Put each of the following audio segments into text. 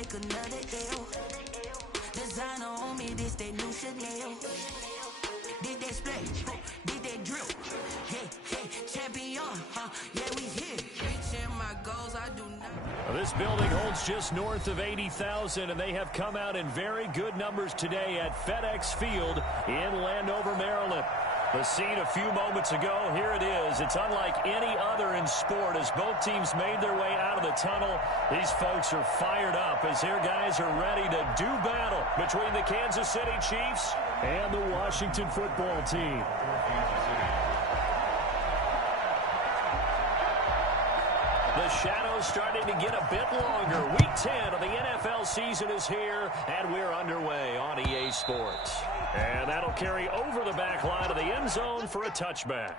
take another L. Designer on me, this they new Chanel. Did they splash? Did they drill? Yeah, champion, yeah, we here. Reaching my goals, I do not. This building holds just north of 80,000, and they have come out in very good numbers today at FedEx Field in Landover, Maryland. The scene a few moments ago, here it is. It's unlike any other in sport as both teams made their way out of the tunnel. These folks are fired up as their guys are ready to do battle between the Kansas City Chiefs and the Washington football team. The shadow's starting to get a bit longer. Week 10 of the NFL season is here, and we're underway on EA Sports. And that'll carry over the back line of the end zone for a touchback.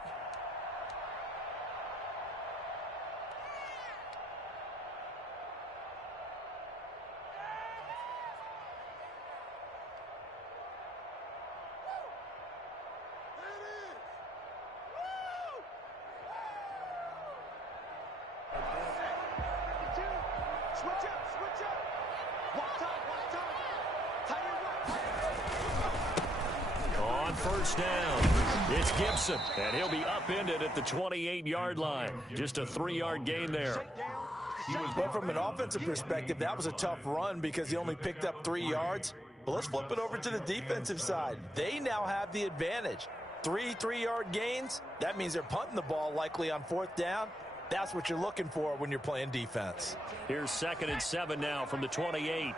First down. It's Gibson, and he'll be upended at the 28-yard line. Just a 3-yard gain there. But from an offensive perspective, that was a tough run because he only picked up 3 yards. But let's flip it over to the defensive side. They now have the advantage. 3 3-yard gains, that means they're punting the ball likely on 4th down. That's what you're looking for when you're playing defense. Here's 2nd and 7 now from the 28.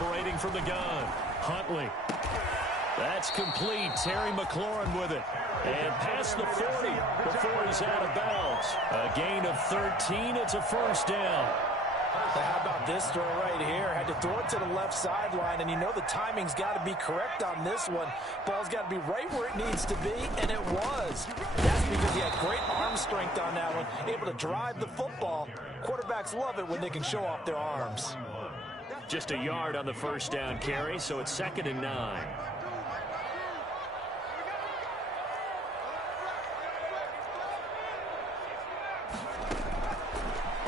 Operating from the gun, Huntley. That's complete. Terry McLaurin with it. And past the 40 before he's out of bounds. A gain of 13. It's a first down. How about this throw right here? Had to throw it to the left sideline, and you know the timing's got to be correct on this one. Ball's got to be right where it needs to be, and it was. That's because he had great arm strength on that one, able to drive the football. Quarterbacks love it when they can show off their arms. Just a yard on the first down carry, so it's 2nd and 9.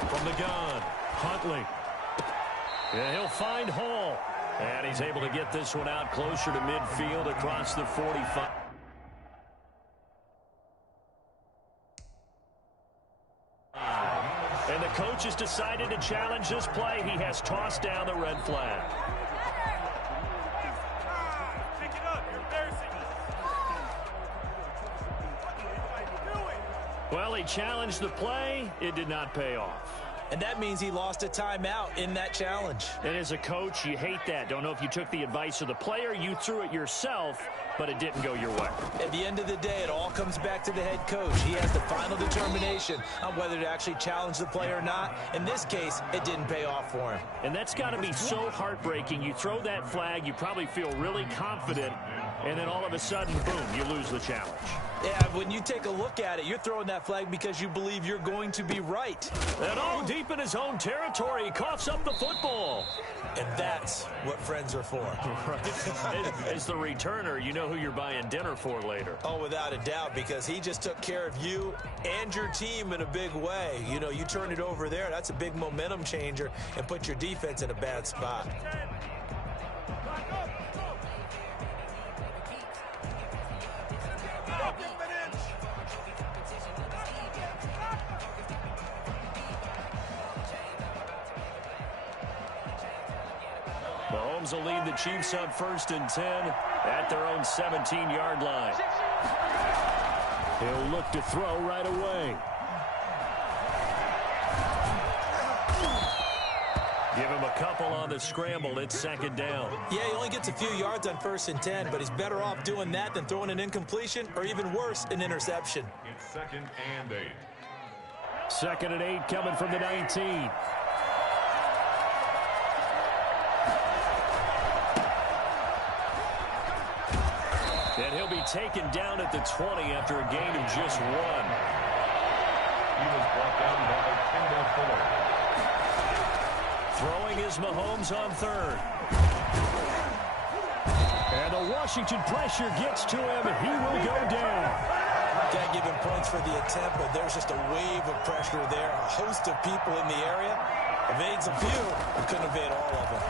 From the gun, Huntley. Yeah, he'll find Hall. And he's able to get this one out closer to midfield across the 45. And the coach has decided to challenge this play. He has tossed down the red flag. Well, he challenged the play. It did not pay off. And that means he lost a timeout in that challenge. And as a coach, you hate that. Don't know if you took the advice of the player, you threw it yourself, but it didn't go your way. At the end of the day, it all comes back to the head coach. He has the final determination on whether to actually challenge the play or not. In this case, it didn't pay off for him. And that's got to be so heartbreaking. You throw that flag, you probably feel really confident, and then all of a sudden, boom, you lose the challenge. Yeah, when you take a look at it, you're throwing that flag because you believe you're going to be right. And all deep in his own territory, he coughs up the football. And that's what friends are for. Right. As the returner, you know who you're buying dinner for later. Oh, without a doubt, because he just took care of you and your team in a big way. You know, you turn it over there, that's a big momentum changer and put your defense in a bad spot. Mahomes will lead the Chiefs on 1st and 10 at their own 17-yard line. He'll look to throw right away. Give him a couple on the scramble. It's 2nd down. Yeah, he only gets a few yards on 1st and 10, but he's better off doing that than throwing an incompletion or even worse, an interception. It's 2nd and 8. 2nd and 8 coming from the 19. And he'll be taken down at the 20 after a gain of just 1. He was brought down by Kendall Fuller. Throwing is Mahomes on 3rd. And the Washington pressure gets to him. He will go down. Gotta even points for the attempt, but there's just a wave of pressure there. A host of people in the area. Evades a few, but couldn't evade all of them.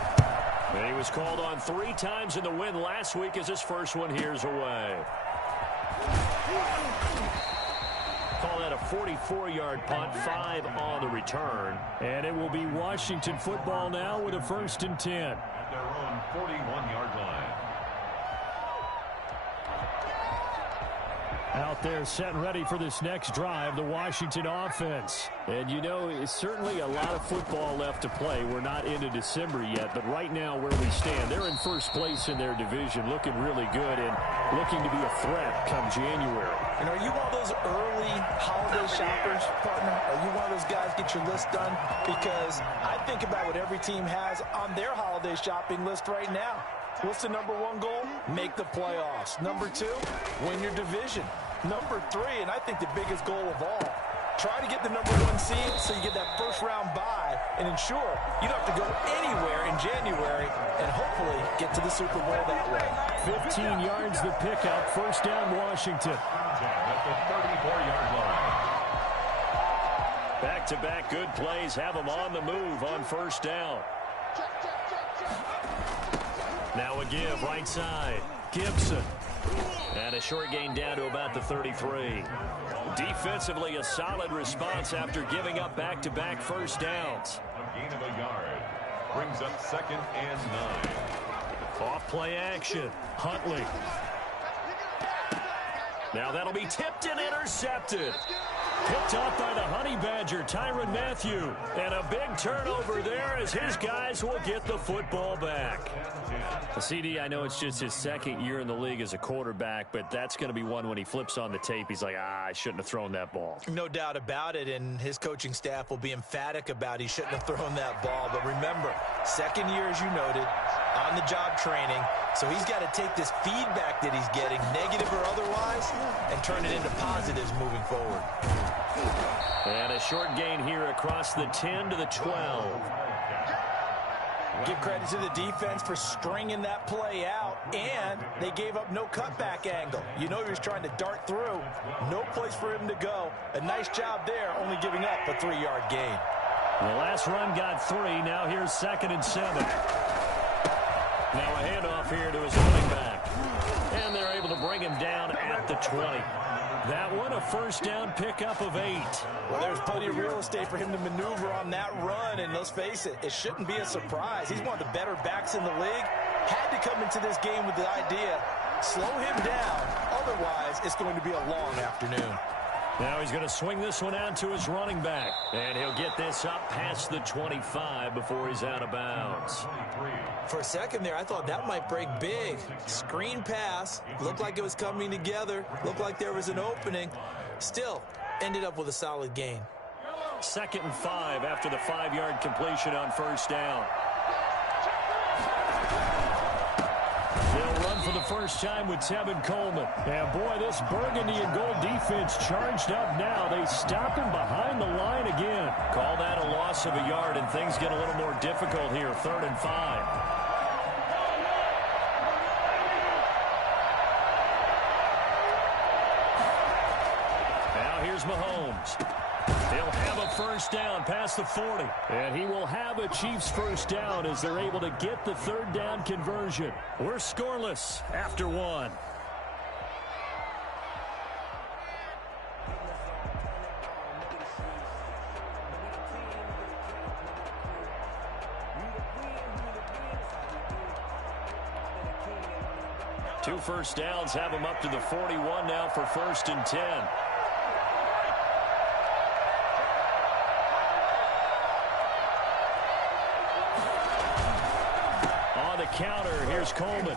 And he was called on 3 times in the win last week as his first one here's away. Call that a 44-yard punt, 5 on the return. And it will be Washington football now with a 1st and 10. At their own 41-yard line. Out there set and ready for this next drive, the Washington offense. And you know, it's certainly a lot of football left to play. We're not into December yet, but right now where we stand, they're in first place in their division, looking really good and looking to be a threat come January. And are you one of those early holiday shoppers, partner? Are you one of those guys get your list done? Because I think about what every team has on their holiday shopping list right now. What's the number 1 goal? Make the playoffs. Number 2, win your division. Number 3, and I think the biggest goal of all, try to get the number 1 seed so you get that first-round bye and ensure you don't have to go anywhere in January and hopefully get to the Super Bowl that way. 15 yards the pickup, 1st down Washington. At the 34-yard line. Back-to-back good plays have them on the move on 1st down. Now a give right side. Gibson. And a short gain down to about the 33. Defensively, a solid response after giving up back-to-back first downs. A gain of a yard. Brings up 2nd and 9. Off play action. Huntley. Now that'll be tipped and intercepted. Picked off by the Honey Badger, Tyrann Mathieu. And a big turnover there as his guys will get the football back. CD, I know it's just his 2nd year in the league as a quarterback, but that's going to be one when he flips on the tape. He's like, I shouldn't have thrown that ball. No doubt about it, and his coaching staff will be emphatic about he shouldn't have thrown that ball. But remember, 2nd year, as you noted, on-the-job training. So he's got to take this feedback that he's getting, negative or otherwise, and turn it into positives moving forward. And a short gain here across the 10 to the 12. Give credit to the defense for stringing that play out, and they gave up no cutback angle. You know he was trying to dart through. No place for him to go. A nice job there, only giving up a 3-yard gain. The last run got 3. Now here's 2nd and 7. Now a handoff here to his running back. And they're able to bring him down at the 20. That one, a 1st down pickup of 8. Well, there's plenty of real estate for him to maneuver on that run, and let's face it, it shouldn't be a surprise. He's one of the better backs in the league. Had to come into this game with the idea, slow him down, otherwise it's going to be a long afternoon. Now he's going to swing this one out to his running back. And he'll get this up past the 25 before he's out of bounds. For a second there, I thought that might break big. Screen pass. Looked like it was coming together. Looked like there was an opening. Still, ended up with a solid gain. 2nd and 5 after the 5-yard completion on 1st down. They'll run for the first time with Tevin Coleman. And boy, this burgundy and gold defense charged up now. They stop him behind the line again. Call that a loss of a yard, and things get a little more difficult here. 3rd and 5. Now here's Mahomes. He'll have a 1st down past the 40. And he will have a Chiefs 1st down as they're able to get the 3rd down conversion. We're scoreless after 1. Two 1st downs have him up to the 41 now for 1st and 10. Counter, here's Coleman.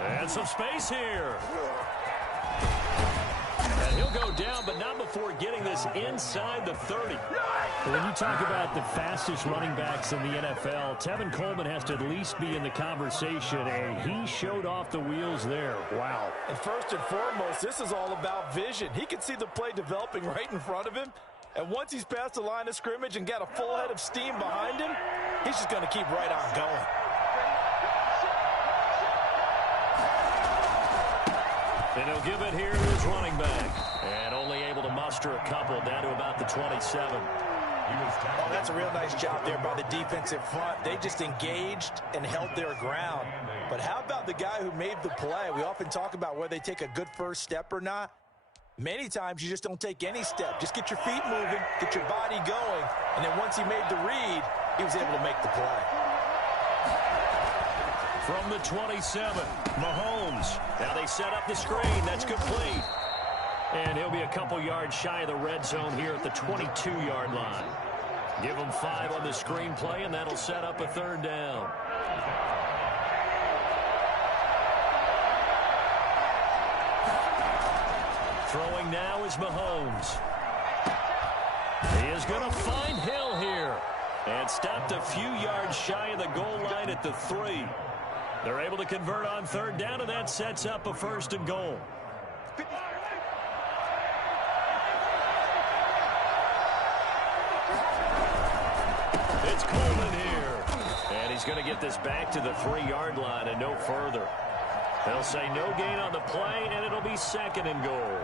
And some space here. And he'll go down, but not before getting this inside the 30. When you talk about the fastest running backs in the NFL, Tevin Coleman has to at least be in the conversation, and he showed off the wheels there. Wow. And first and foremost, this is all about vision. He can see the play developing right in front of him. And once he's past the line of scrimmage and got a full head of steam behind him, he's just going to keep right on going. And he'll give it here to his running back. And only able to muster a couple down to about the 27. Oh, that's a real nice job there by the defensive front. They just engaged and held their ground. But how about the guy who made the play? We often talk about whether they take a good first step or not. Many times you just don't take any step. Just get your feet moving, get your body going, and then once he made the read, he was able to make the play. From the 27, Mahomes. Now they set up the screen. That's complete. And he'll be a couple yards shy of the red zone here at the 22-yard line. Give him 5 on the screen play, and that'll set up a third down. Throwing now is Mahomes. He is going to find Hill here. And stopped a few yards shy of the goal line at the 3. They're able to convert on third down, and that sets up a 1st and goal. It's Coleman here. And he's going to get this back to the 3-yard line and no further. They'll say no gain on the play, and it'll be 2nd and goal.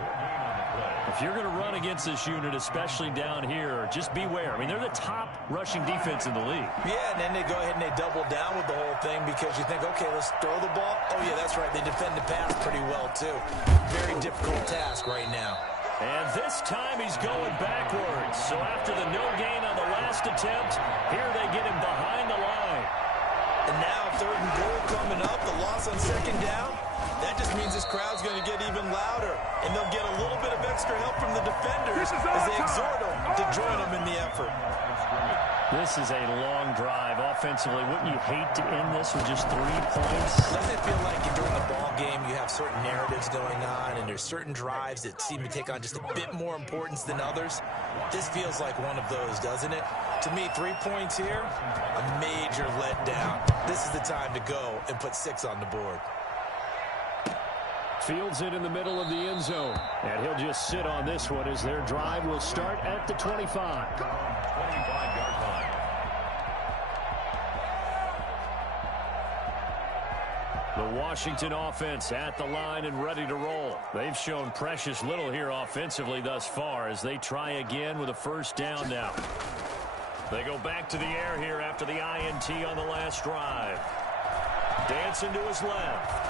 If you're going to run against this unit, especially down here, just beware. I mean, they're the top rushing defense in the league. Yeah, and then they go ahead and they double down with the whole thing because you think, okay, let's throw the ball. Oh, yeah, that's right. They defend the pass pretty well, too. Very difficult task right now. And this time he's going backwards. So after the no gain on the last attempt, here they get him behind the line. And now 3rd and goal coming up, the loss on 2nd down. That just means this crowd's going to get even louder. And they'll get a little bit of extra help from the defenders as they exhort them to join them in the effort. This is a long drive offensively. Wouldn't you hate to end this with just 3 points? Doesn't it feel like during the ball game you have certain narratives going on and there's certain drives that seem to take on just a bit more importance than others? This feels like one of those, doesn't it? To me, 3 points here, a major letdown. This is the time to go and put 6 on the board. Fields it in the middle of the end zone. And he'll just sit on this one as their drive will start at the 25. 25-yard line. The Washington offense at the line and ready to roll. They've shown precious little here offensively thus far as they try again with a 1st down now. They go back to the air here after the INT on the last drive. Dancing to his left.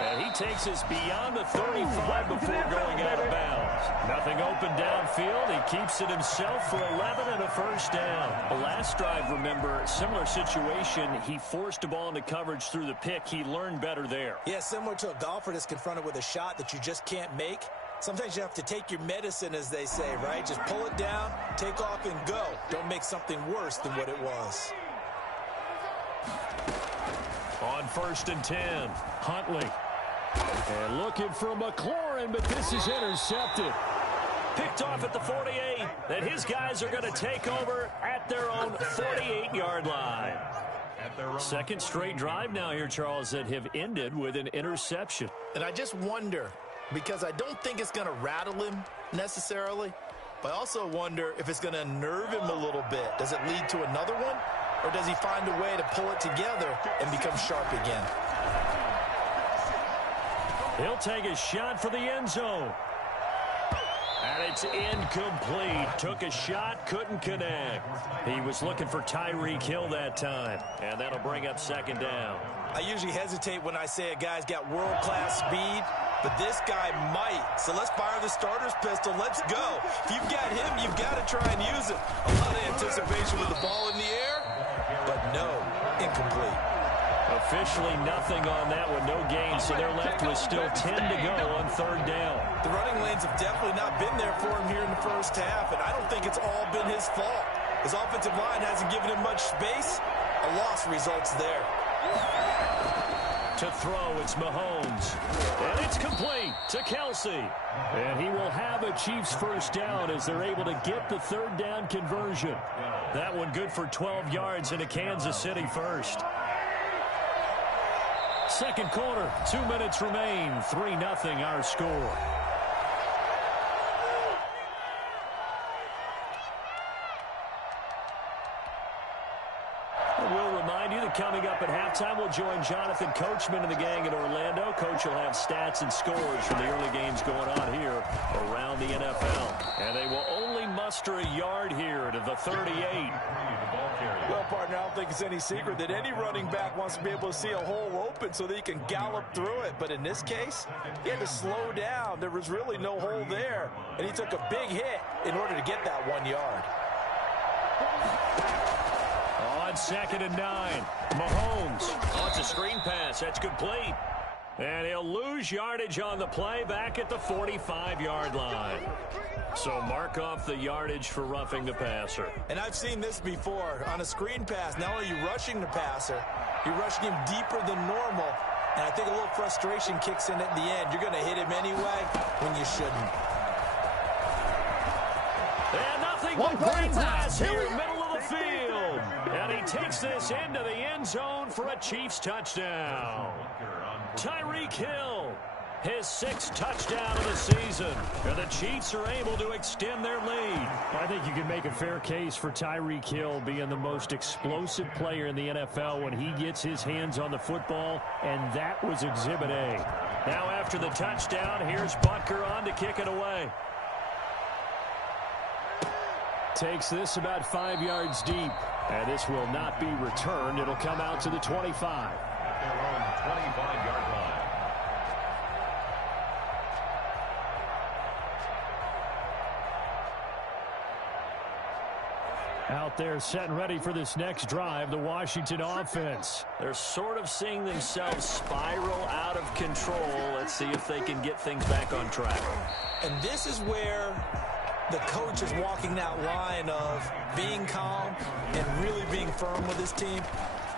And he takes us beyond the 35 before going out of bounds. Nothing open downfield. He keeps it himself for 11 and a 1st down. The last drive, remember, similar situation. He forced a ball into coverage through the pick. He learned better there. Yeah, similar to a golfer that's confronted with a shot that you just can't make. Sometimes you have to take your medicine, as they say, right? Just pull it down, take off, and go. Don't make something worse than what it was. On 1st and 10, Huntley. And looking for McLaurin, but this is intercepted. Picked off at the 48, and his guys are going to take over at their own 48-yard line. 2nd straight drive now here, Charles, that have ended with an interception. And I just wonder, because I don't think it's going to rattle him necessarily, but I also wonder if it's going to unnerve him a little bit. Does it lead to another one, or does he find a way to pull it together and become sharp again? He'll take a shot for the end zone. And it's incomplete. Took a shot, couldn't connect. He was looking for Tyreek Hill that time. And that'll bring up 2nd down. I usually hesitate when I say a guy's got world-class speed, but this guy might. So let's fire the starter's pistol. Let's go. If you've got him, you've got to try and use it. A lot of anticipation with the ball in the air, but no, incomplete. Officially nothing on that one, no gain, so they're left with still 10 to go on 3rd down. The running lanes have definitely not been there for him here in the 1st half, and I don't think it's all been his fault. His offensive line hasn't given him much space. A loss results there. To throw, it's Mahomes. And it's complete to Kelsey. And he will have a Chiefs 1st down as they're able to get the 3rd down conversion. That one good for 12 yards in a Kansas City 1st. 2nd quarter, 2 minutes remain, 3-0 our score. We'll remind you that coming up at halftime, we'll join Jonathan Coachman and the gang in Orlando. Coach will have stats and scores from the early games going on here around the NFL. And they will only muster a yard here to the 38. Well, partner, I don't think it's any secret that any running back wants to be able to see a hole open so that he can gallop through it. But in this case, he had to slow down. There was really no hole there. And he took a big hit in order to get that 1 yard. On 2nd and 9, Mahomes. Oh, it's a screen pass. That's complete. And he'll lose yardage on the play back at the 45-yard line. So mark off the yardage for roughing the passer. And I've seen this before. On a screen pass, not only are you rushing the passer, you're rushing him deeper than normal. And I think a little frustration kicks in at the end. You're going to hit him anyway when you shouldn't. And nothing but green grass here, middle of the field. And he takes this into the end zone for a Chiefs touchdown. Tyreek Hill, his 6th touchdown of the season. And the Chiefs are able to extend their lead. I think you can make a fair case for Tyreek Hill being the most explosive player in the NFL when he gets his hands on the football, and that was Exhibit A. Now after the touchdown, here's Butker on to kick it away. Takes this about 5 yards deep, and this will not be returned. It'll come out to the 25. Their own 25-yard line. Out there set and ready for this next drive, the Washington offense. They're sort of seeing themselves spiral out of control. Let's see if they can get things back on track. And this is where the coach is walking that line of being calm and really being firm with his team.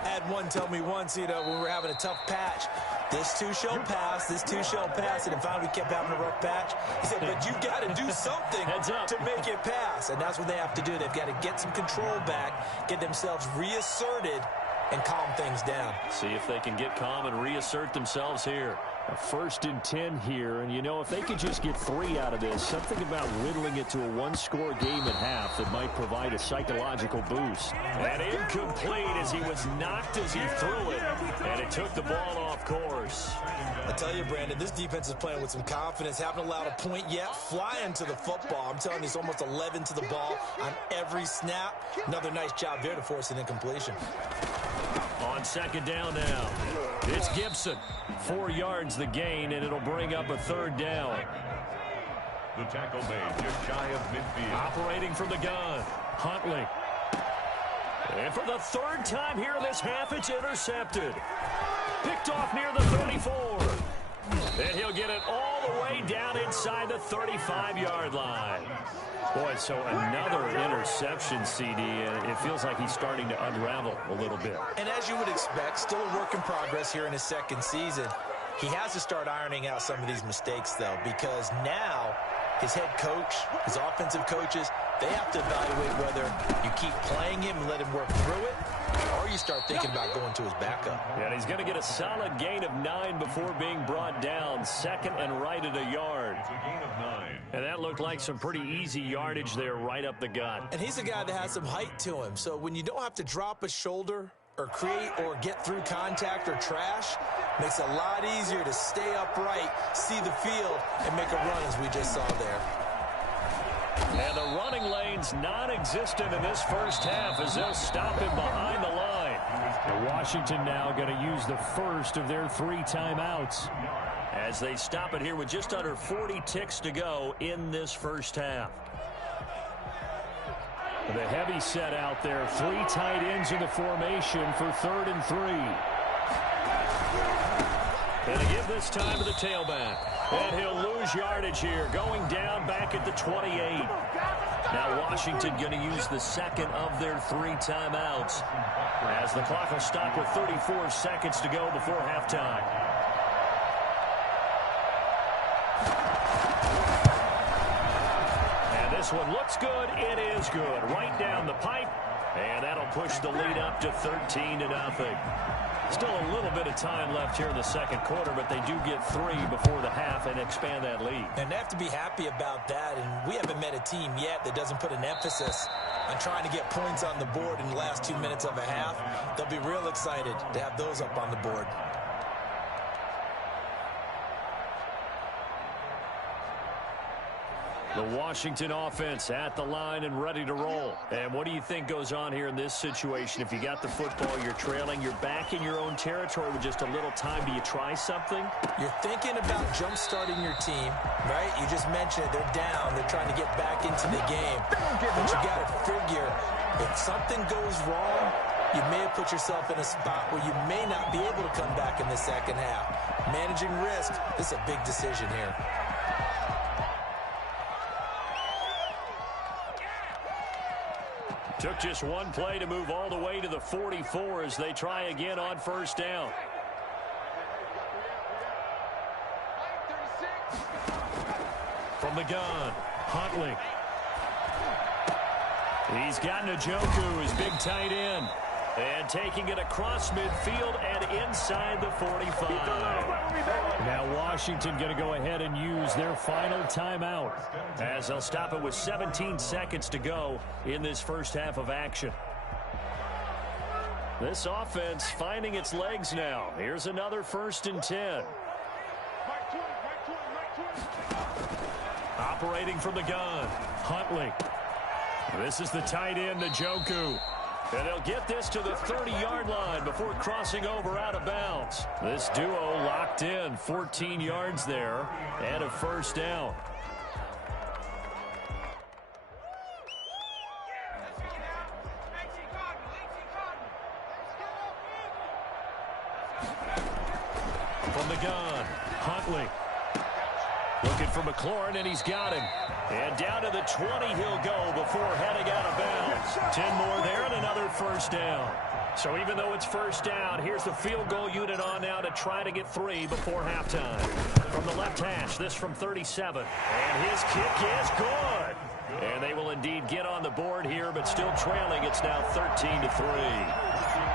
I had one tell me once, when we were having a tough patch, this too shall pass, this too shall pass. And finally we kept having a rough patch. He said, but you got to do something to make it pass. And that's what they have to do. They've got to get some control back, get themselves reasserted, and calm things down. See if they can get calm and reassert themselves here. A 1st and 10 here, and if they could just get 3 out of this, something about whittling it to a 1-score game at half that might provide a psychological boost. And incomplete as he was knocked as he threw it, and it took the ball off course. I tell you, Brandon, this defense is playing with some confidence. Haven't allowed a point yet. Flying to the football. I'm telling you, it's almost 11 to the ball on every snap. Another nice job there to force an incompletion. On 2nd down now, it's Gibson. 4 yards the gain, and it'll bring up a 3rd down. The tackle made just shy of midfield. Operating from the gun, Huntley. And for the 3rd time here in this half, it's intercepted. Picked off near the 34. And he'll get it all the way down inside the 35-yard line. Boy, so another interception, CD, and it feels like he's starting to unravel a little bit. And as you would expect, still a work in progress here in his 2nd season. He has to start ironing out some of these mistakes, though, because now his head coach, his offensive coaches, they have to evaluate whether you keep playing him and let him work through it, or you start thinking about going to his backup. And he's going to get a solid gain of 9 before being brought down. 2nd and right at a yard. It's a gain of 9. And that looked like some pretty easy yardage there right up the gut. And he's a guy that has some height to him, so when you don't have to drop a shoulder or create or get through contact or trash, makes it a lot easier to stay upright, see the field, and make a run as we just saw there. And the running lane's non-existent in this first half as they'll stop him behind the line. And Washington now going to use the first of their 3 timeouts. As they stop it here with just under 40 ticks to go in this first half. The heavy set out there. 3 tight ends in the formation for 3rd and 3. And they give this time to the tailback. And he'll lose yardage here, going down back at the 28. Now Washington going to use the 2nd of their 3 timeouts as the clock will stop with 34 seconds to go before halftime. And this one looks good. It is good. Right down the pipe. And that'll push the lead up to 13-0. Still a little bit of time left here in the 2nd quarter, but they do get 3 before the half and expand that lead. And they have to be happy about that. And we haven't met a team yet that doesn't put an emphasis on trying to get points on the board in the last 2 minutes of a half. They'll be real excited to have those up on the board. The Washington offense at the line and ready to roll. And what do you think goes on here in this situation? If you got the football, you're trailing, you're back in your own territory with just a little time. Do you try something? You're thinking about jump-starting your team, right? You just mentioned it. They're down. They're trying to get back into the game. But you got to figure, if something goes wrong, you may have put yourself in a spot where you may not be able to come back in the second half. Managing risk, this is a big decision here. Took just one play to move all the way to the 44 as they try again on first down. From the gun, Huntley. He's got Njoku, his big tight end. And taking it across midfield and inside the 45. Now Washington going to go ahead and use their final timeout, as they'll stop it with 17 seconds to go in this first half of action. This offense finding its legs now. Here's another 1st and 10. Operating from the gun, Huntley. This is the tight end, Njoku. And they'll get this to the 30-yard line before crossing over out of bounds. This duo locked in, 14 yards there, and a first down. From the gun, Huntley. Looking for McLaurin, and he's got him. And down to the 20 he'll go before heading out of bounds. 10 more there and another first down. So even though it's first down, here's the field goal unit on now to try to get 3 before halftime. From the left hash, this from 37. And his kick is good. And they will indeed get on the board here, but still trailing. It's now 13-3.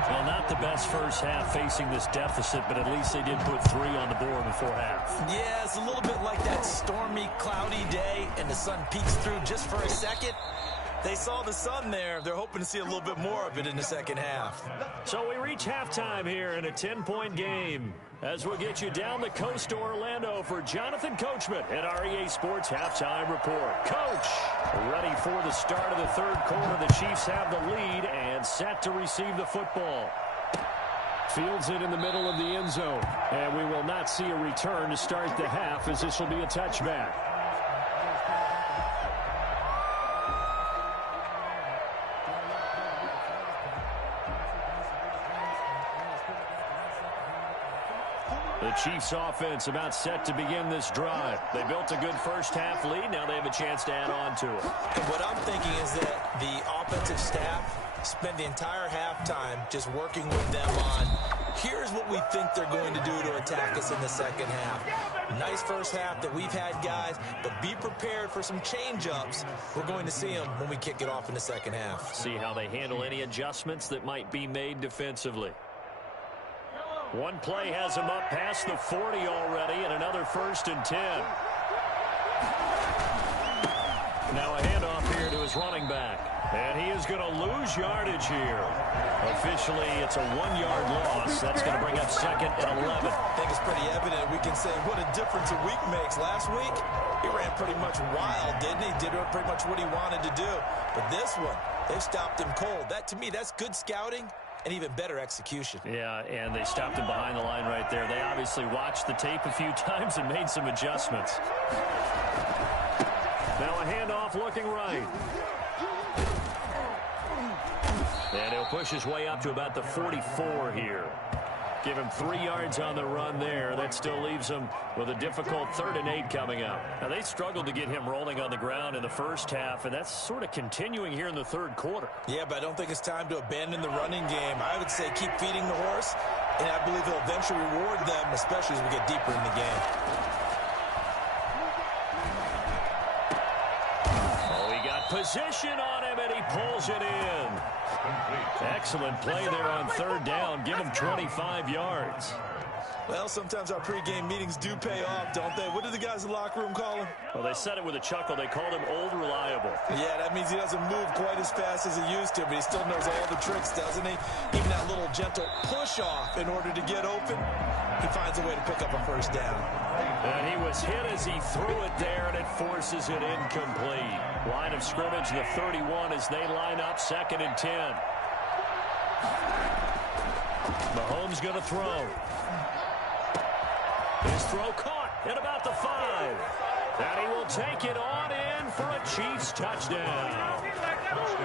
Well, not the best first half facing this deficit, but at least they did put 3 on the board before half. Yeah, it's a little bit like that stormy, cloudy day, and the sun peeks through just for a second. They saw the sun there. They're hoping to see a little bit more of it in the second half. So we reach halftime here in a 10-point game, as we'll get you down the coast to Orlando for Jonathan Coachman at our EA Sports Halftime Report. Coach, ready for the start of the third quarter. The Chiefs have the lead and set to receive the football. Fields it in the middle of the end zone, and we will not see a return to start the half, as this will be a touchback. The Chiefs offense about set to begin this drive. They built a good first half lead. Now they have a chance to add on to it. And what I'm thinking is that the offensive staff spent the entire halftime just working with them on, here's what we think they're going to do to attack us in the second half. Nice first half that we've had, guys, but be prepared for some change-ups. We're going to see them when we kick it off in the second half. See how they handle any adjustments that might be made defensively. One play has him up past the 40 already, and another 1st and 10. Now a handoff here to his running back. And he is going to lose yardage here. Officially, it's a 1-yard loss. That's going to bring up 2nd and 11. I think it's pretty evident. We can say what a difference a week makes. Last week, he ran pretty much wild, didn't he? Did pretty much what he wanted to do. But this one, they've stopped him cold. That, to me, that's good scouting and even better execution. Yeah, and they stopped him behind the line right there. They obviously watched the tape a few times and made some adjustments. Now a handoff looking right. And he'll push his way up to about the 44 here. Give him 3 yards on the run there. That still leaves him with a difficult 3rd and 8 coming up. Now, they struggled to get him rolling on the ground in the first half, and that's sort of continuing here in the third quarter. Yeah, but I don't think it's time to abandon the running game. I would say keep feeding the horse, and I believe he'll eventually reward them, especially as we get deeper in the game. Oh, he got position on him, and he pulls it in. Complete. Excellent play there on third down. Give him 25 yards. Well, sometimes our pregame meetings do pay off, don't they? What do the guys in the locker room call him? Well, they said it with a chuckle. They called him Old Reliable. Yeah, that means he doesn't move quite as fast as he used to, but he still knows all the tricks, doesn't he? Even that little gentle push-off in order to get open, he finds a way to pick up a first down. And he was hit as he threw it there, and it forces it incomplete. Line of scrimmage, the 31, as they line up, 2nd and 10. Mahomes going to throw. His throw caught at about the 5. And he will take it on in for a Chiefs touchdown.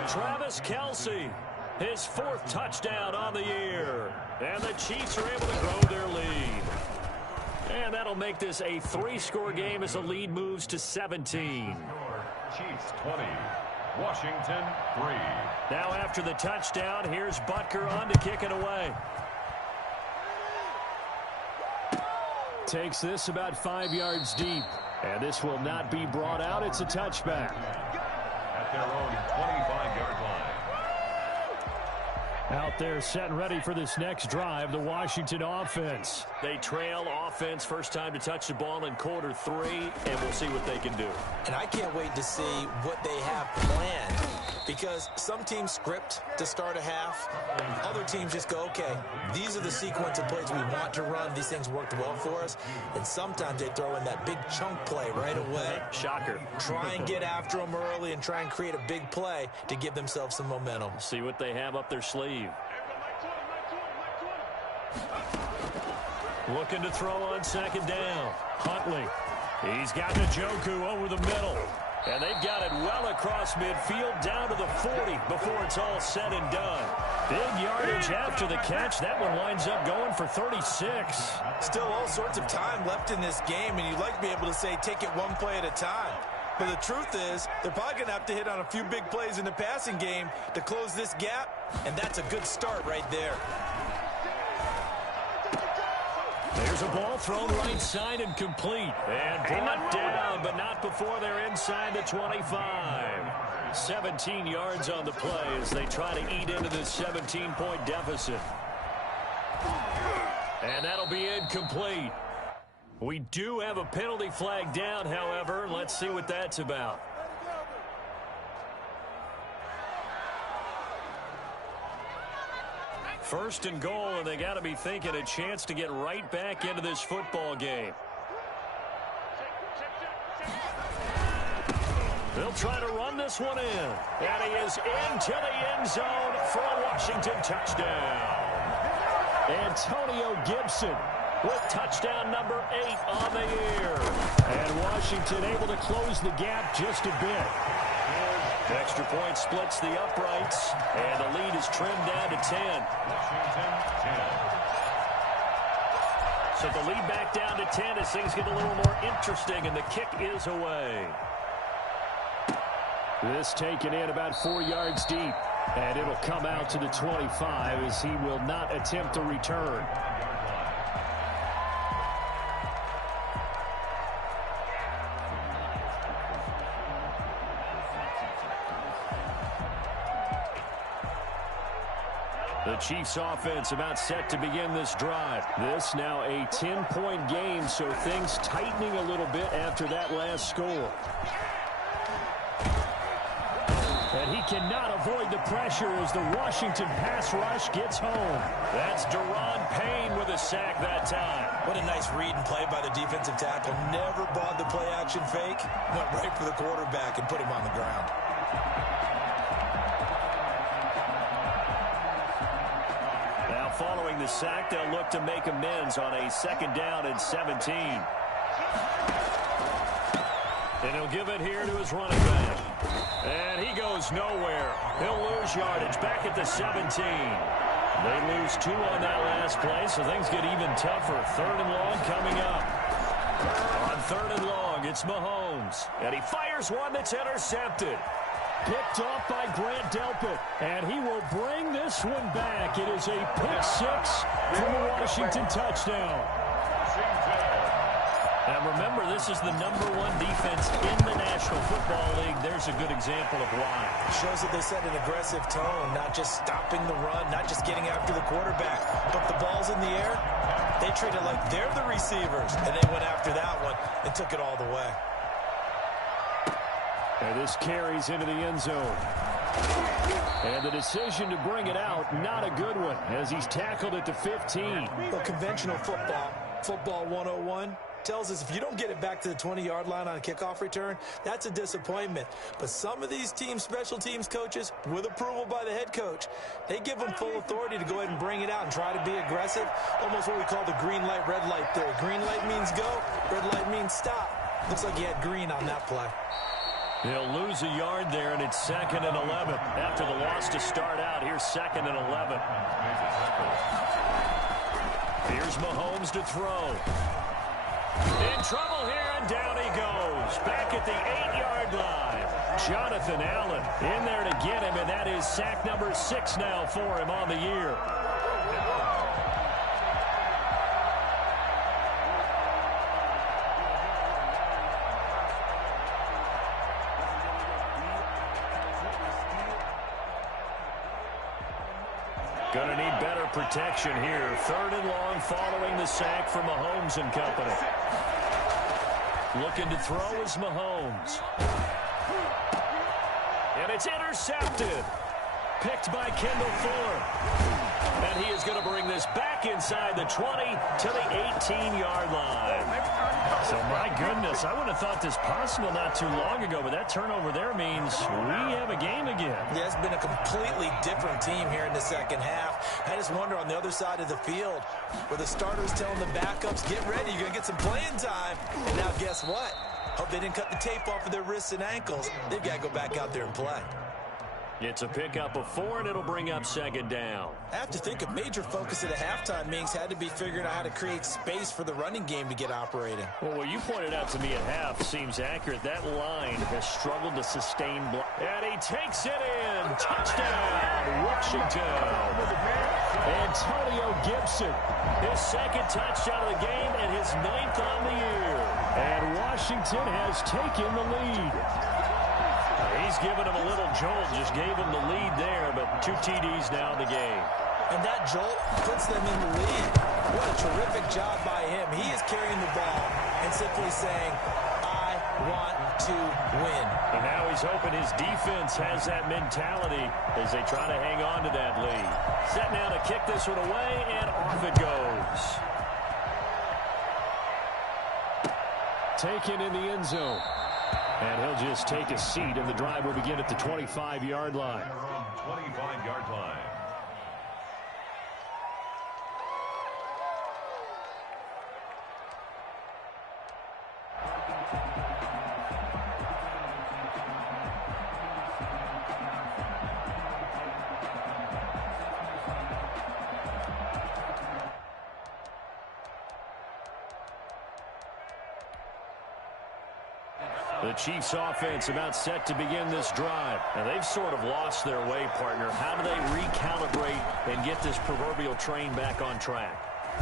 Travis Kelce, his 4th touchdown on the year. And the Chiefs are able to grow their lead. And that'll make this a 3-score game as the lead moves to 17. Chiefs 20, Washington 3. Now after the touchdown, here's Butker on to kick it away. Takes this about 5 yards deep. And this will not be brought out. It's a touchback. At their own 25-yard line. Out there set and ready for this next drive, the Washington offense. They trail offense, first time to touch the ball in quarter 3, and we'll see what they can do. And I can't wait to see what they have planned, because some teams script to start a half. Other teams just go, okay, these are the sequence of plays we want to run. These things worked well for us. And sometimes they throw in that big chunk play right away. Shocker. Try and get after them early and try and create a big play to give themselves some momentum. See what they have up their sleeve. Looking to throw on 2nd down. Huntley. He's got Njoku over the middle. And they've got it well across midfield down to the 40 before it's all said and done. Big yardage after the catch. That one winds up going for 36. Still all sorts of time left in this game, and you'd like to be able to say take it one play at a time. But the truth is, they're probably going to have to hit on a few big plays in the passing game to close this gap, and that's a good start right there. There's a ball thrown right side and complete. And brought down, but not before they're inside the 25. 17 yards on the play as they try to eat into this 17-point deficit. And that'll be incomplete. We do have a penalty flag down, however. Let's see what that's about. First and goal, and they got to be thinking a chance to get right back into this football game. They'll try to run this one in. And he is into the end zone for a Washington touchdown. Antonio Gibson with touchdown number 8 on the year. And Washington able to close the gap just a bit. Extra point splits the uprights, and the lead is trimmed down to 10. Washington 10. So the lead back down to 10 as things get a little more interesting, and the kick is away. This taken in about 4 yards deep, and it'll come out to the 25 as he will not attempt a return. The Chiefs offense about set to begin this drive. This now a 10-point game, so things tightening a little bit after that last score. And he cannot avoid the pressure as the Washington pass rush gets home. That's Deron Payne with a sack that time. What a nice read and play by the defensive tackle. Never bought the play-action fake. Went right for the quarterback and put him on the ground. Following the sack, they'll look to make amends on a 2nd down and 17. And he'll give it here to his running back. And he goes nowhere. He'll lose yardage back at the 17. They lose 2 on that last play, so things get even tougher. 3rd and long coming up. On 3rd and long, it's Mahomes. And he fires one that's intercepted. Picked off by Grant Delpit, and he will bring this one back. It is a pick 6 from the Washington touchdown. Now remember, this is the #1 defense in the National Football League. There's a good example of why. It shows that they set an aggressive tone, not just stopping the run, not just getting after the quarterback, but the ball's in the air. They treat it like they're the receivers, and they went after that one and took it all the way. And this carries into the end zone. And the decision to bring it out, not a good one, as he's tackled at the 15. Well, conventional football 101, tells us if you don't get it back to the 20-yard line on a kickoff return, that's a disappointment. But some of these special teams coaches, with approval by the head coach, they give them full authority to go ahead and bring it out and try to be aggressive, almost what we call the green light, red light theory. Green light means go, red light means stop. Looks like he had green on that play. He'll lose a yard there, and it's 2nd and 11. After the loss to start out, here's 2nd and 11. Here's Mahomes to throw. In trouble here, and down he goes. Back at the 8-yard line. Jonathan Allen in there to get him, and that is sack number 6 now for him on the year. Going to need better protection here. 3rd and long following the sack from Mahomes and company. Looking to throw is Mahomes. And it's intercepted. Picked by Kendall Thorne. And he is going to bring this back inside the 20 to the 18-yard line. So, my goodness, I would have thought this possible not too long ago, but that turnover there means we have a game again. Yeah, it's been a completely different team here in the second half. I just wonder on the other side of the field where the starters telling the backups, get ready, you're going to get some playing time. And now guess what? Hope they didn't cut the tape off of their wrists and ankles. They've got to go back out there and play. It's a pickup of 4, and it'll bring up 2nd down. I have to think a major focus at a halftime meetings had to be figuring out how to create space for the running game to get operating. Well, what you pointed out to me at half seems accurate. That line has struggled to sustain block. And he takes it in. Touchdown, Washington. Antonio Gibson. His 2nd touchdown of the game and his 9th on the year. And Washington has taken the lead. He's given him a little jolt, just gave him the lead there, but 2 TDs now in the game. And that jolt puts them in the lead. What a terrific job by him. He is carrying the ball and simply saying, I want to win. And now he's hoping his defense has that mentality as they try to hang on to that lead. Set now to kick this one away, and off it goes. Taken in the end zone. And he'll just take a seat, and the drive will begin at the 25-yard line. 25-yard line. The Chiefs offense about set to begin this drive. Now they've sort of lost their way, partner. How do they recalibrate and get this proverbial train back on track?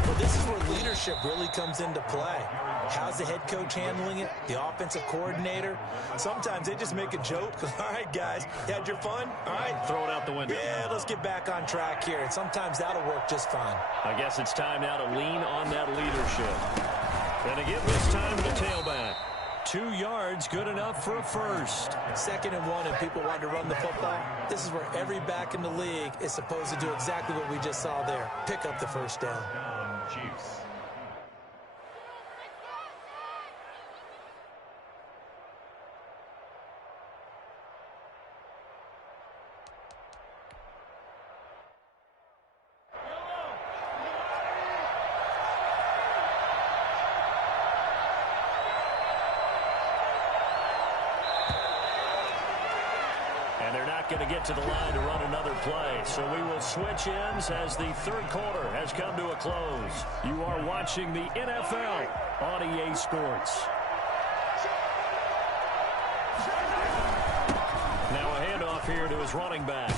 Well, this is where leadership really comes into play. How's the head coach handling it? The offensive coordinator? Sometimes they just make a joke. All right, guys, you had your fun? All right. Throw it out the window. Yeah, let's get back on track here. And sometimes that'll work just fine. I guess it's time now to lean on that leadership. And to give this time to the tailback. 2 yards, good enough for a first. 2nd and 1, and people want to run the football. This is where every back in the league is supposed to do exactly what we just saw there. Pick up the first down. Chiefs. Going to get to the line to run another play. So we will switch ends as the 3rd quarter has come to a close. You are watching the NFL on EA Sports. Now a handoff handoff here to his running back.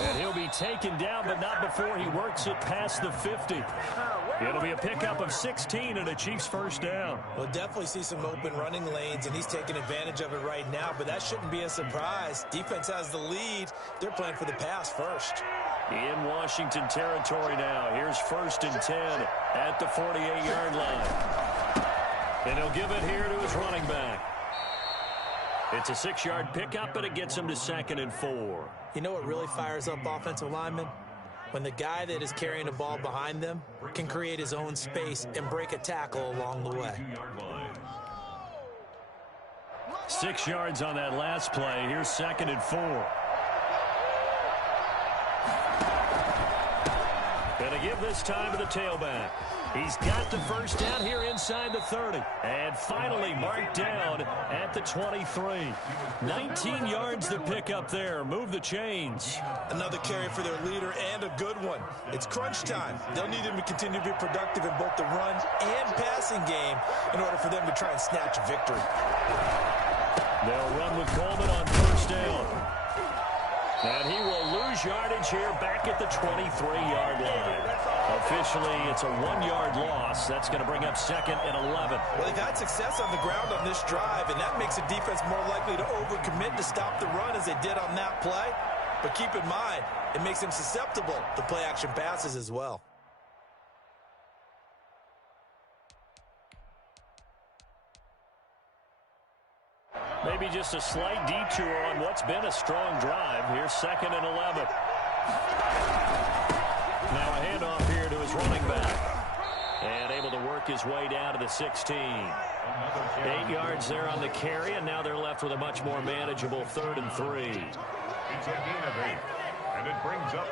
And he'll be taken down, but not before he works it past the 50. It'll be a pickup of 16 and a Chiefs first down. We'll definitely see some open running lanes, and he's taking advantage of it right now, but that shouldn't be a surprise. Defense has the lead. They're playing for the pass first. In Washington territory now. Here's 1st and 10 at the 48-yard line. And he'll give it here to his running back. It's a 6-yard pickup, but it gets him to 2nd and 4. You know what really fires up offensive linemen? When the guy that is carrying the ball behind them can create his own space and break a tackle along the way. 6 yards on that last play. Here's 2nd and 4. Gonna give this time to the tailback. He's got the first down here inside the 30. And finally marked down at the 23. 19 yards to pick up there. Move the chains. Another carry for their leader and a good one. It's crunch time. They'll need him to continue to be productive in both the run and passing game in order for them to try and snatch a victory. They'll run with Coleman on 1st down. And he will lose yardage here back at the 23-yard line. Officially, it's a 1-yard loss. That's going to bring up 2nd and 11. Well, they've had success on the ground on this drive, and that makes the defense more likely to overcommit to stop the run as they did on that play. But keep in mind, it makes them susceptible to play-action passes as well. Maybe just a slight detour on what's been a strong drive. Here's 2nd and 11. Now a handoff here to his running back. And able to work his way down to the 16. 8 yards there on the carry, and now they're left with a much more manageable 3rd and 3. It's a gain of 8, and it brings up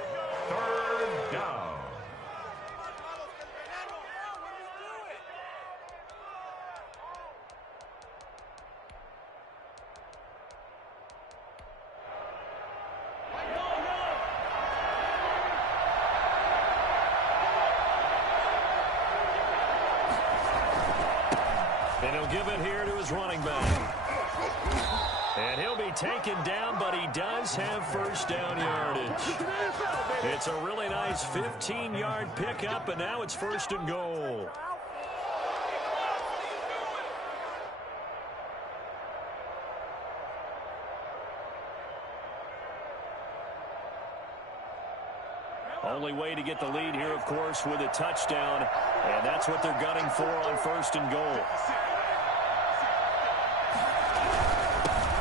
3rd down. And he'll give it here to his running back. And he'll be taken down, but he does have first down yardage. It's a really nice 15-yard pickup, and now it's 1st and goal. Only way to get the lead here, of course, with a touchdown, and that's what they're gunning for on 1st and goal.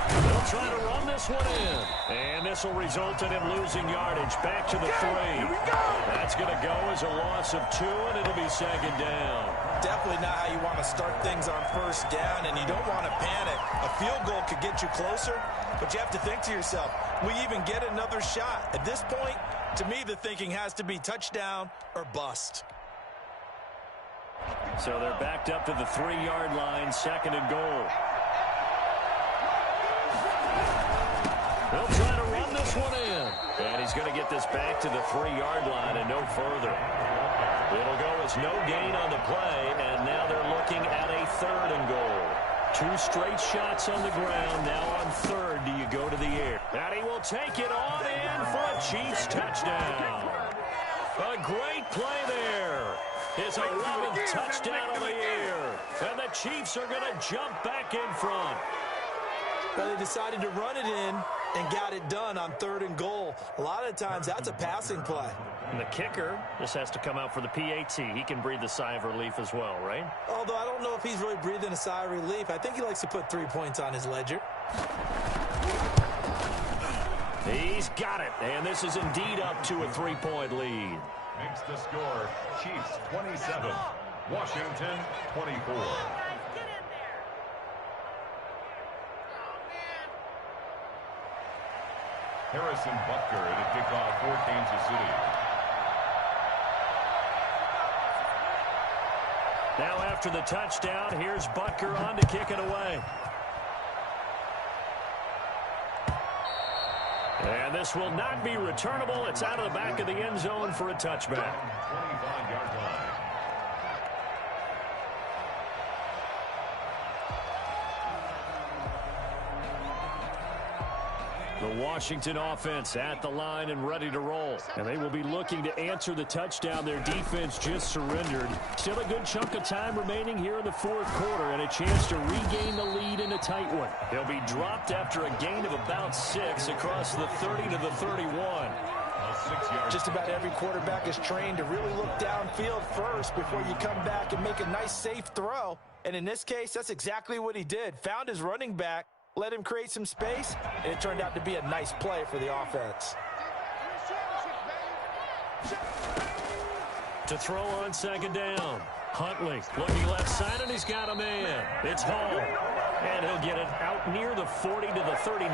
They'll try to run this one in, and this will result in him losing yardage back to the 3. That's going to go as a loss of 2, and it'll be 2nd down. Definitely not how you want to start things on 1st down, and you don't want to panic. A field goal could get you closer, but you have to think to yourself, will you even get another shot? At this point, to me, the thinking has to be touchdown or bust. So they're backed up to the 3-yard line, 2nd and goal. They'll try to run this one in. And he's going to get this back to the 3-yard line and no further. It'll go as no gain on the play, and now they're looking at a 3rd and goal. 2 straight shots on the ground. Now on 3rd, do you go to the air? And he will take it on in for a Chiefs touchdown. A great play there. His 11th touchdown of the year. And the Chiefs are going to jump back in front. Well, they decided to run it in and got it done on 3rd and goal. A lot of times, that's a passing play. And the kicker just has to come out for the PAT. He can breathe the sigh of relief as well, right? Although I don't know if he's really breathing a sigh of relief. I think he likes to put 3 points on his ledger. He's got it. And this is indeed up to a 3-point lead. Makes the score Chiefs 27, Washington 24. Harrison Butker at a kickoff for Kansas City. Now after the touchdown, here's Butker on to kick it away. And this will not be returnable. It's out of the back of the end zone for a touchback. 25-yard line. The The Washington offense at the line and ready to roll. And they will be looking to answer the touchdown their defense just surrendered. Still a good chunk of time remaining here in the fourth quarter and a chance to regain the lead in a tight one. He'll be dropped after a gain of about 6 across the 30 to the 31. Just about every quarterback is trained to really look downfield first before you come back and make a nice, safe throw. And in this case, that's exactly what he did. Found his running back, let him create some space, and it turned out to be a nice play for the offense. To throw on second down. Huntley looking left side, and he's got a man. It's Hall. And he'll get it out near the 40 to the 39.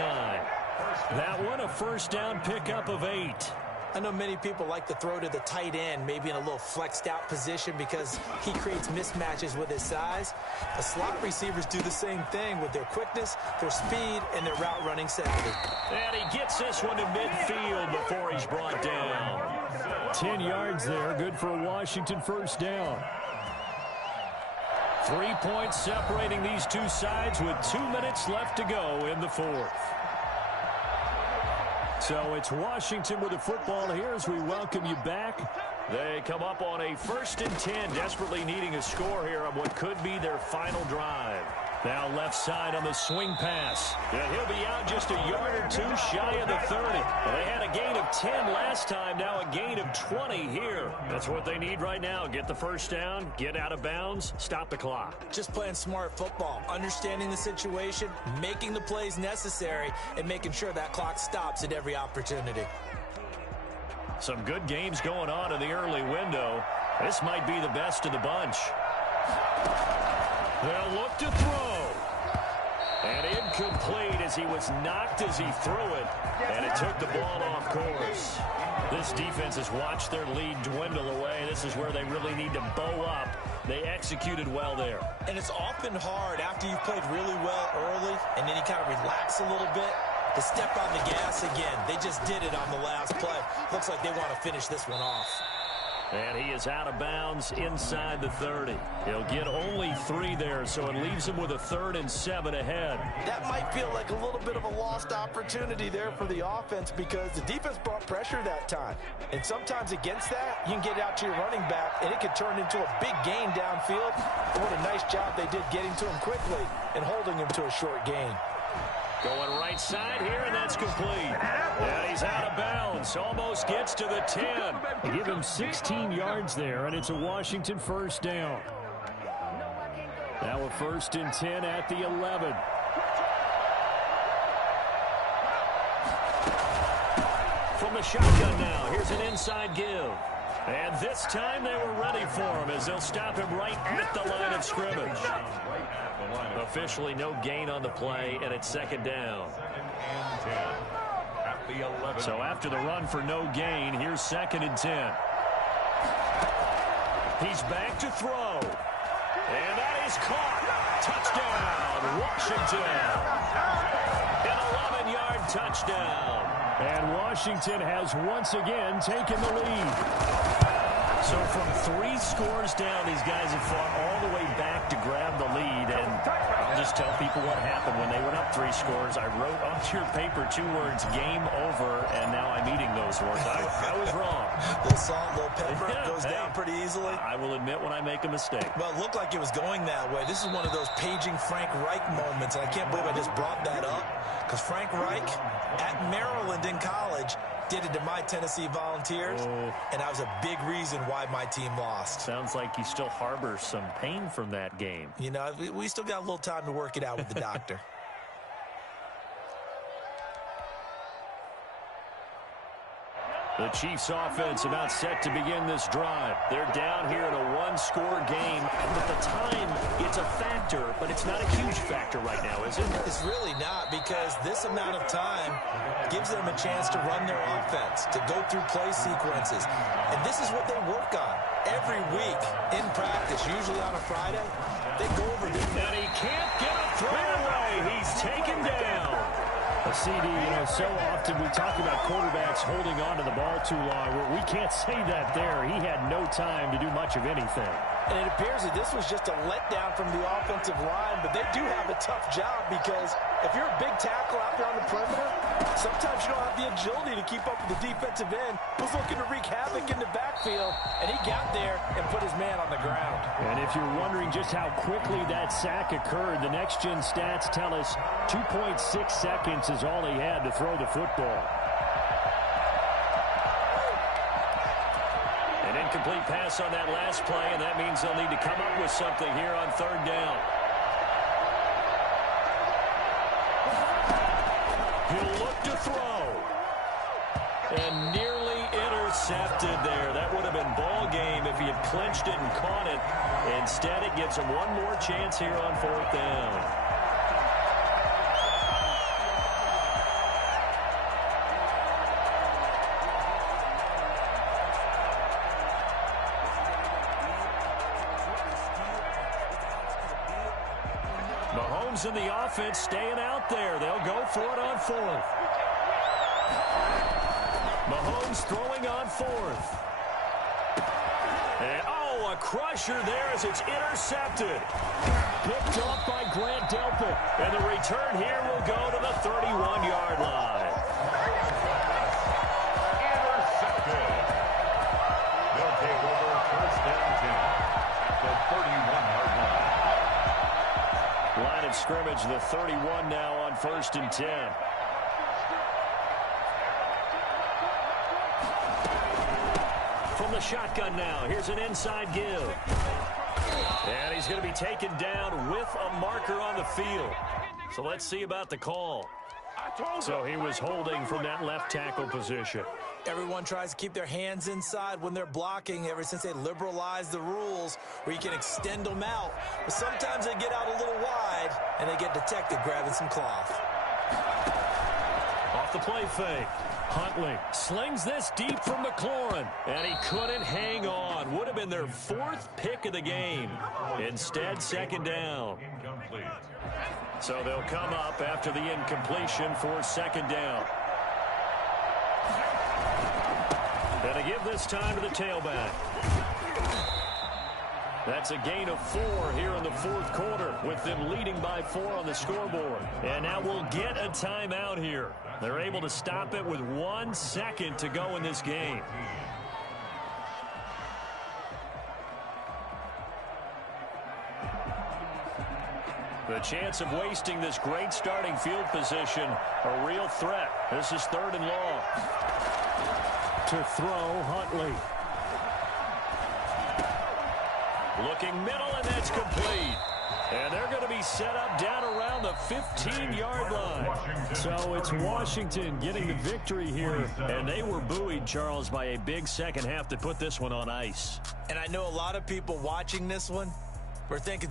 That one a first down pickup of 8. I know many people like to throw to the tight end, maybe in a little flexed out position because he creates mismatches with his size. The slot receivers do the same thing with their quickness, their speed, and their route running savvy. And he gets this one to midfield before he's brought down. 10 yards there, good for a Washington first down. 3 points separating these two sides with 2 minutes left to go in the fourth. So it's Washington with the football here as we welcome you back. They come up on a 1st and 10, desperately needing a score here on what could be their final drive. Now left side on the swing pass. And he'll be out just a yard or two shy of the 30. They had a gain of 10 last time, now a gain of 20 here. That's what they need right now. Get the first down, get out of bounds, stop the clock. Just playing smart football, understanding the situation, making the plays necessary, and making sure that clock stops at every opportunity. Some good games going on in the early window. This might be the best of the bunch. They'll look to throw. And incomplete as he was knocked as he threw it. And it took the ball off course. This defense has watched their lead dwindle away. This is where they really need to bow up. They executed well there. And it's often hard after you've played really well early and then you kind of relax a little bit to step on the gas again. They just did it on the last play. Looks like they want to finish this one off. And he is out of bounds inside the 30. He'll get only 3 there, so it leaves him with a 3rd and 7 ahead. That might feel like a little bit of a lost opportunity there for the offense because the defense brought pressure that time. And sometimes against that, you can get out to your running back, and it could turn into a big gain downfield. And what a nice job they did getting to him quickly and holding him to a short gain. Going right side here, and that's complete. Yeah, he's out of bounds. Almost gets to the 10. They give him 16 yards there, and it's a Washington first down. Now a 1st and 10 at the 11. From the shotgun now, here's an inside give. And this time they were ready for him as they'll stop him right at the line of scrimmage. Officially no gain on the play, and it's 2nd down. So after the run for no gain, here's 2nd and 10. He's back to throw. And that is caught. Touchdown, Washington. An 11-yard touchdown. And Washington has once again taken the lead. So from 3 scores down, these guys have fought all the way back to grab the lead. And I'll just tell people what happened when they went up 3 scores. I wrote onto your paper 2 words, game over, and now I'm eating those words. I was wrong. A little salt, a little pepper, goes down pretty easily. I will admit when I make a mistake. Well, it looked like it was going that way. This is one of those paging Frank Reich moments, and I can't believe I just brought that up. Because Frank Reich, at Maryland in college, did it to my Tennessee Volunteers, and that was a big reason why my team lost. Sounds like you still harbor some pain from that game. You know, we still got a little time to work it out with the doctor. The Chiefs offense about set to begin this drive. They're down here in a 1-score game. And at the time, it's a factor, but it's not a huge factor right now, is it? It's really not, because this amount of time gives them a chance to run their offense, to go through play sequences. And this is what they work on every week in practice, usually on a Friday. They go over this. And he can't get a throw away. He's taken down. A CD, so often we talk about quarterbacks holding on to the ball too long. We can't say that there. He had no time to do much of anything. And it appears that this was just a letdown from the offensive line, but they do have a tough job because if you're a big tackle out there on the perimeter, sometimes you don't have the agility to keep up with the defensive end who's looking to wreak havoc in the backfield, and he got there and put his man on the ground. And if you're wondering just how quickly that sack occurred, the next-gen stats tell us 2.6 seconds is all he had to throw the football. An incomplete pass on that last play, and that means they'll need to come up with something here on third down. He'll look to throw. And nearly intercepted there. That would have been ball game if he had clinched it and caught it. Instead, it gives him one more chance here on fourth down. Mahomes and the offense staying out there. They'll go for it on fourth. Mahomes throwing on fourth. And, oh, a crusher there as it's intercepted. Picked off by Grant Delpit. And the return here will go to the 31-yard line. Intercepted. They'll take over first down 10 at the 31-yard line. Line of scrimmage, the 31 now on first and 10. From the shotgun now, here's an inside give. And he's going to be taken down with a marker on the field. So let's see about the call. So he was holding from that left tackle position. Everyone tries to keep their hands inside when they're blocking ever since they liberalized the rules where you can extend them out. But sometimes they get out a little wide and they get detected grabbing some cloth. Off the play fake. Huntley slings this deep from McLaurin, and he couldn't hang on. Would have been their fourth pick of the game. Instead, second down. Incomplete. So they'll come up after the incompletion for second down. And to give this time to the tailback. That's a gain of 4 here in the fourth quarter with them leading by 4 on the scoreboard. And now we'll get a timeout here. They're able to stop it with 1 second to go in this game. The chance of wasting this great starting field position, a real threat. This is third and long. To throw, Huntley. Looking middle, and that's complete. And they're going to be set up down around the 15-yard line. So it's Washington getting the victory here. And they were buoyed, Charles, by a big second half to put this one on ice. And I know a lot of people watching this one were thinking